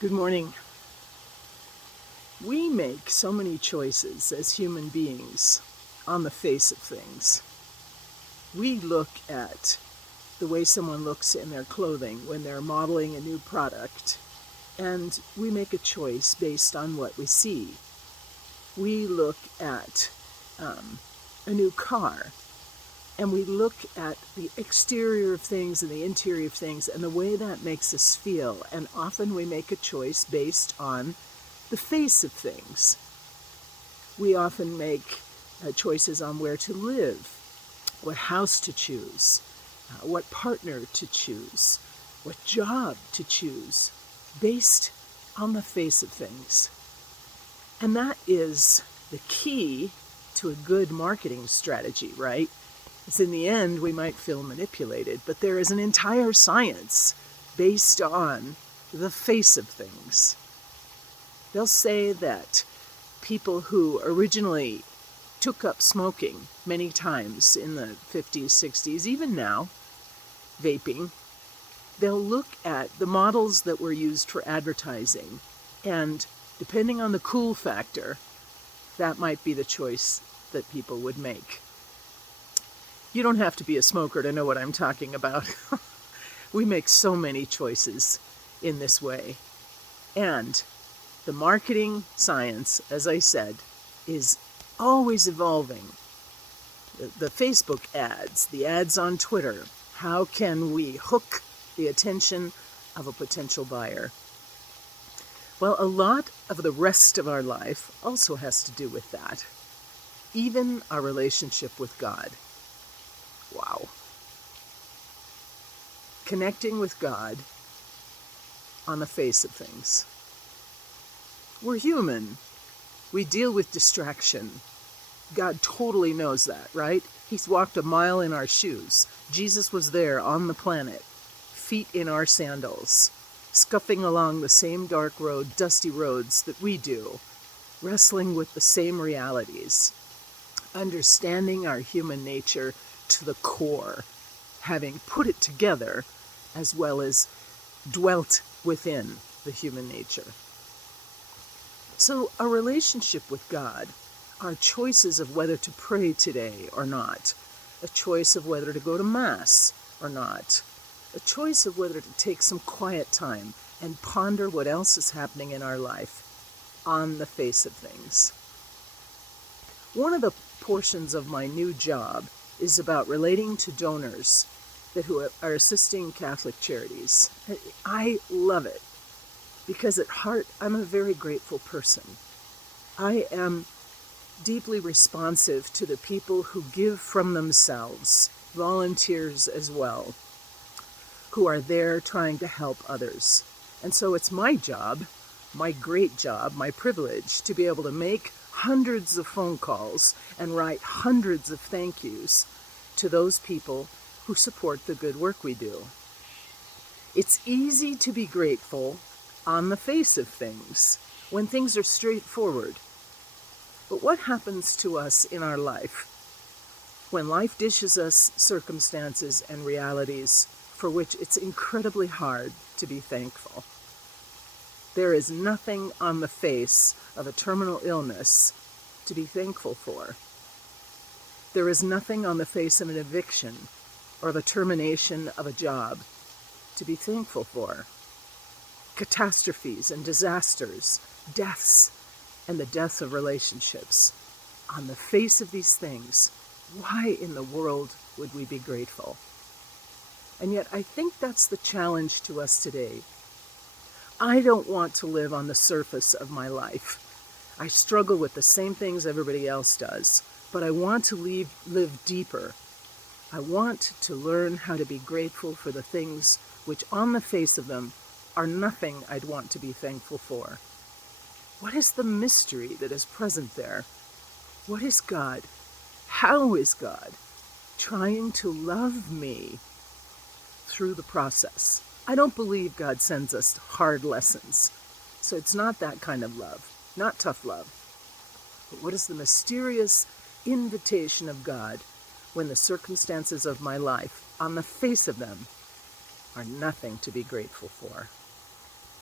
Good morning. We make so many choices as human beings on the face of things. We look at the way someone looks in their clothing when they're modeling a new product, and we make a choice based on what we see. We look at a new car, and we look at the exterior of things and the interior of things and the way that makes us feel, and often we make a choice based on the face of things. We often make choices on where to live, what house to choose, what partner to choose, what job to choose, based on the face of things. And that is the key to a good marketing strategy, right? It's in the end we might feel manipulated, but there is an entire science based on the face of things. They'll say that people who originally took up smoking many times in the 50s, 60s, even now, vaping, they'll look at the models that were used for advertising, and depending on the cool factor, that might be the choice that people would make. You don't have to be a smoker to know what I'm talking about. We make so many choices in this way. And the marketing science, as I said, is always evolving. The Facebook ads, the ads on Twitter, how can we hook the attention of a potential buyer? Well, a lot of the rest of our life also has to do with that. Even our relationship with God. Wow. Connecting with God on the face of things. We're human. We deal with distraction. God totally knows that, right? He's walked a mile in our shoes. Jesus was there on the planet, feet in our sandals, scuffing along the same dark road, dusty roads that we do, wrestling with the same realities, understanding our human nature to the core, having put it together as well as dwelt within the human nature. So a relationship with God, our choices of whether to pray today or not, a choice of whether to go to Mass or not, a choice of whether to take some quiet time and ponder what else is happening in our life on the face of things. One of the portions of my new job is about relating to donors who are assisting Catholic charities. I love it because at heart I'm a very grateful person. I am deeply responsive to the people who give from themselves, volunteers as well, who are there trying to help others. And so it's my job, my great job, my privilege, to be able to make hundreds of phone calls and write hundreds of thank yous to those people who support the good work we do. It's easy to be grateful on the face of things, when things are straightforward. But what happens to us in our life when life dishes us circumstances and realities for which it's incredibly hard to be thankful? There is nothing on the face of a terminal illness to be thankful for. There is nothing on the face of an eviction or the termination of a job to be thankful for. Catastrophes and disasters, deaths, and the death of relationships. On the face of these things, why in the world would we be grateful? And yet I think that's the challenge to us today. I don't want to live on the surface of my life. I struggle with the same things everybody else does, but I want to live deeper. I want to learn how to be grateful for the things which on the face of them are nothing I'd want to be thankful for. What is the mystery that is present there? What is God? How is God trying to love me through the process? I don't believe God sends us hard lessons. So it's not that kind of love, not tough love. But what is the mysterious invitation of God when the circumstances of my life, on the face of them, are nothing to be grateful for?